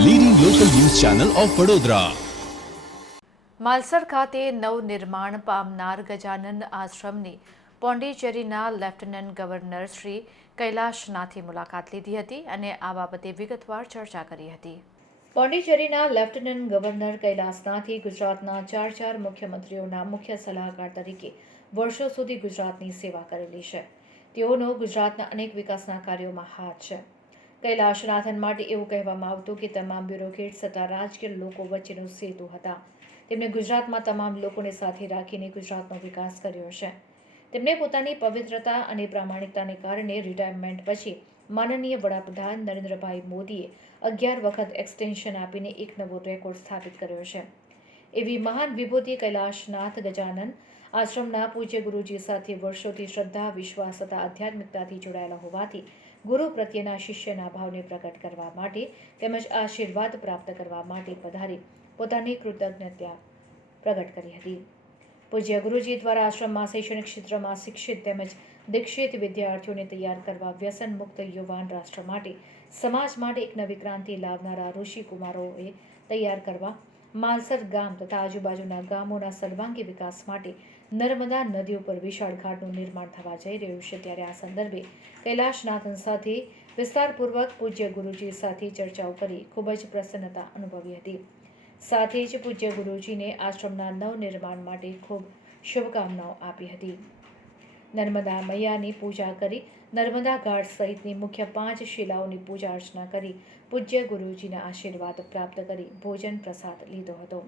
Channel of Vadodara Malsar ખાતે નવનિર્માણ પામનાર ગજાનંદ આશ્રમની પોંડિચેરીના લેફ્ટનન્ટ ગવર્નર શ્રી કૈલાશનાથે મુલાકાત લીધી હતી અને આ બાબતે વિગતવાર ચર્ચા કરી હતી. પોંડિચેરીના લેફ્ટનન્ટ ગવર્નર કૈલાસનાથે ગુજરાતના ચાર ચાર મુખ્યમંત્રીઓના મુખ્ય સલાહકાર તરીકે વર્ષો સુધી ગુજરાતની સેવા કરેલી છે. તેઓનો ગુજરાતના અનેક વિકાસના કાર્યોમાં હાથ છે. કૈલાશનાથન માટે એવું કહેવામાં આવતું કે તમામ બ્યુરોક્રેટ્સ તથા રાજકીય લોકો વચ્ચેનો સેતુ હતા. તેમણે ગુજરાતમાં તમામ લોકોને સાથે રાખીને ગુજરાતનો વિકાસ કર્યો છે. તેમણે પોતાની પવિત્રતા અને પ્રામાણિકતાને કારણે રિટાયરમેન્ટ પછી માનનીય વડાપ્રધાન નરેન્દ્રભાઈ મોદીએ અગિયાર વખત એક્સટેન્શન આપીને એક નવો રેકોર્ડ સ્થાપિત કર્યો છે. એવી મહાન વિભૂતિ કૈલાશનાથ ગજાનન આશ્રમના પૂજ્ય ગુરુજી સાથે વર્ષોથી શ્રદ્ધા, વિશ્વાસ તથા આધ્યાત્મિકતાથી જોડાયેલા હોવાથી ગુરુ પ્રત્યેના શિષ્યના ભાવને પ્રકટ કરવા માટે તેમજ આશીર્વાદ પ્રાપ્ત કરવા માટે પધારી પોતાની કૃતજ્ઞતા પ્રગટ કરી હતી. પૂજ્ય ગુરુજી દ્વારા આશ્રમમાં શૈક્ષણિક ક્ષેત્રમાં શિક્ષિત તેમજ દીક્ષિત વિદ્યાર્થીઓને તૈયાર કરવા વ્યસન મુક્ત યુવાન રાષ્ટ્ર માટે, સમાજ માટે એક નવી ક્રાંતિ લાવનારા ઋષિ કુમારોએ તૈયાર કરવા માલસર ગામ તથા આજુબાજુના ગામોના સર્વાંગી વિકાસ માટે નર્મદા નદી ઉપર વિશાળ ઘાટનું નિર્માણ થવા જઈ રહ્યું છે. ત્યારે આ સંદર્ભે કૈલાશનાથન સાથે વિસ્તારપૂર્વક પૂજ્ય ગુરુજી સાથે ચર્ચાઓ કરી ખૂબ જ પ્રસન્નતા અનુભવી હતી. સાથે જ પૂજ્ય ગુરુજીને આશ્રમના નવનિર્માણ માટે ખૂબ શુભકામનાઓ આપી હતી. નર્મદા મૈયાની પૂજા કરી, નર્મદા ઘાટ સહિતની મુખ્ય પાંચ શિલાઓની પૂજા અર્ચના કરી, પૂજ્ય ગુરુજીના આશીર્વાદ પ્રાપ્ત કરી, ભોજન પ્રસાદ લીધો હતો.